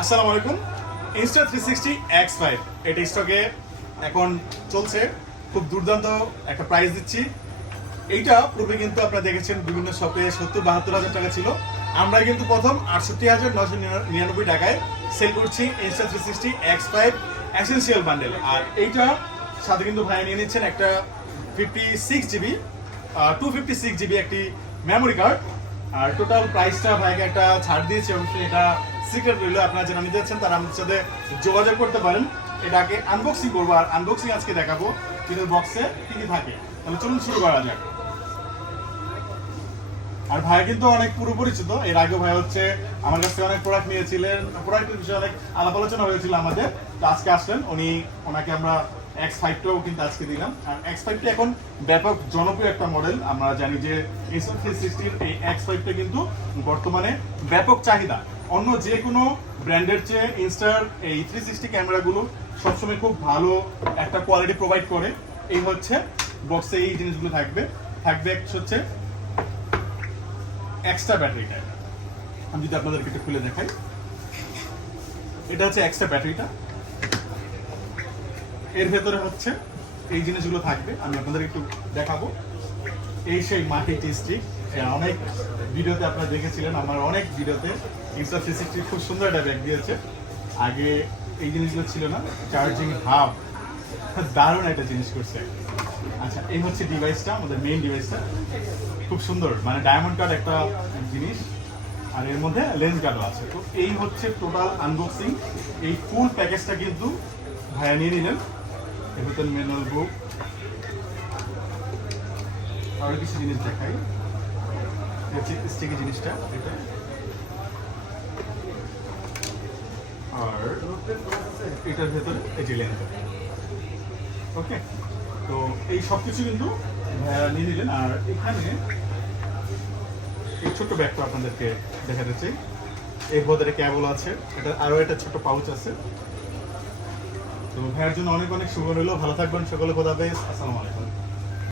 আসসালামু আলাইকুম। Insta three sixty X five এটা স্টকে এখন চলছে। খুব দুর্দান্ত একটা প্রাইস দিচ্ছি। এইটা পূর্বে কিন্তু আপনারা দেখেছেন, বিভিন্ন শপে সত্তর বাহাত্তর হাজার টাকা ছিল। আমরা কিন্তু প্রথম আটষট্টি হাজার নশো নিরানব্বই টাকায় সেল করছি Insta three sixty X five essential bundle আর এইটা সাথে কিন্তু ভাই নিয়ে নিচ্ছেন একটা fifty six GB two fifty six GB একটি মেমোরি কার্ড আর টোটাল প্রাইসটা ভাইকে একটা ছাড় দিয়েছে, অবশ্যই এটা সিক্রেট রইল আপনারা যারা নিতে যাচ্ছেন, তারা আমাদের সাথে যোগাযোগ করতে পারেন। এটাকে আনবক্সিং করব, আর আনবক্সিং আজকে দেখাবো কিন্তু বক্সে কি কি থাকে। তাহলে চলুন শুরু করা যাক। আর ভাই কিন্তু অনেক পুরো পরিচিত এর আগে ভাই হচ্ছে আমার কাছ অনেক প্রোডাক্ট নিয়েছিলেন। প্রোডাক্টের বিষয়ে অনেক আলাপ আলোচনা হয়েছিল আমাদের। তো আজকে আসলেন, উনি ওনাকে আমরা এক্স ফাইভটাও কিন্তু আজকে দিলাম। আর এক্স ফাইভটা এখন ব্যাপক জনপ্রিয় একটা মডেল আমরা জানি যে এসএম থ্রি সিক্সটির এই এক্স ফাইভটা কিন্তু বর্তমানে ব্যাপক চাহিদা। অন্য যে কোনো ব্র্যান্ডের চেয়ে ইনস্টার এই থ্রি সিক্সটি ক্যামেরাগুলো সবসময় খুব ভালো একটা কোয়ালিটি প্রোভাইড করে। এই হচ্ছে বক্সে এই জিনিসগুলো থাকবে। থাকবে হচ্ছে এক্সট্রা ব্যাটারিটা আমি যদি আপনাদেরকে একটু খুলে দেখাই। এটা হচ্ছে এক্সট্রা ব্যাটারিটা এর ভেতরে হচ্ছে এই জিনিসগুলো থাকবে। আমি আপনাদের একটু দেখাবো। এই সেই মাটি স্টিক অনেক ভিডিওতে আপনারা দেখেছিলেন, আমার অনেক ভিডিওতে। ইনস্টা থ্রি সিক্সটি খুব সুন্দর একটা ব্যাগ দিয়েছে। আগে এই জিনিসগুলো ছিল না চার্জিং হাব দারুণ একটা জিনিস করছে। আচ্ছা এই হচ্ছে ডিভাইসটা আমাদের মেইন ডিভাইসটা খুব সুন্দর মানে ডায়মন্ড কার্ড একটা জিনিস। আর এর মধ্যে লেন্স গার্ডও আছে। তো এই হচ্ছে টোটাল আনবক্সিং এই ফুল প্যাকেজটা কিন্তু ভাইয়া নিয়ে নিলেন। এর ভিতর ম্যানুয়াল বুক আরও কিছু জিনিস দেখাই। স্টিকি জিনিসটা, এটা। আর এটার ভেতরে এই যে লেন্স ওকে তো এই সব কিছু কিন্তু নিয়ে নিলেন। আর এখানে এই ছোট্ট ব্যাগটা আপনাদেরকে দেখা যাচ্ছে এর ভেতরে ক্যাবল আছে, এটা আরও একটা ছোট পাউচ আছে। তো ভাইয়ের জন্য অনেক অনেক শুভ রইল। ভালো থাকবেন, সকলে খোদা হাফেজ। আসসালামু আলাইকুম।